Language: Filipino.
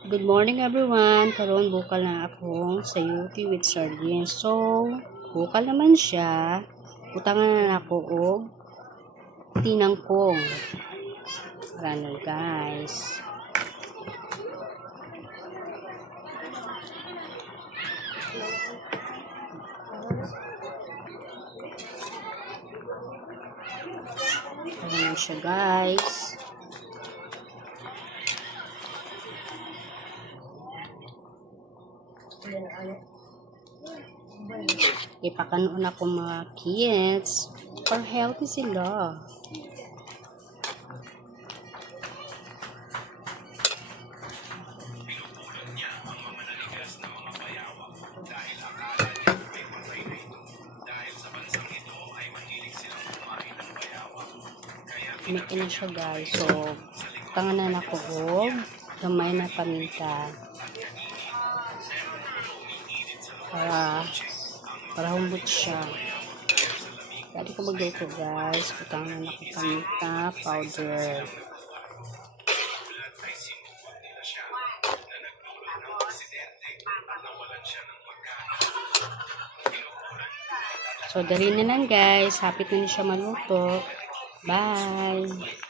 Good morning everyone. Karon bukal na akong sayuti with sardines. So, bukal naman siya. Utangan na ako og tinangkong. Ano guys. Ayan siya guys. Ipakanon ako mga kids for healthy sila. Make na siya guys. So, tanganan ako og gamay na paminta. Para humbot siya. Dali ko magluto guys. Putangan ako paminta powder. So, dali na lang guys. Hapit na siya maluto. Bye!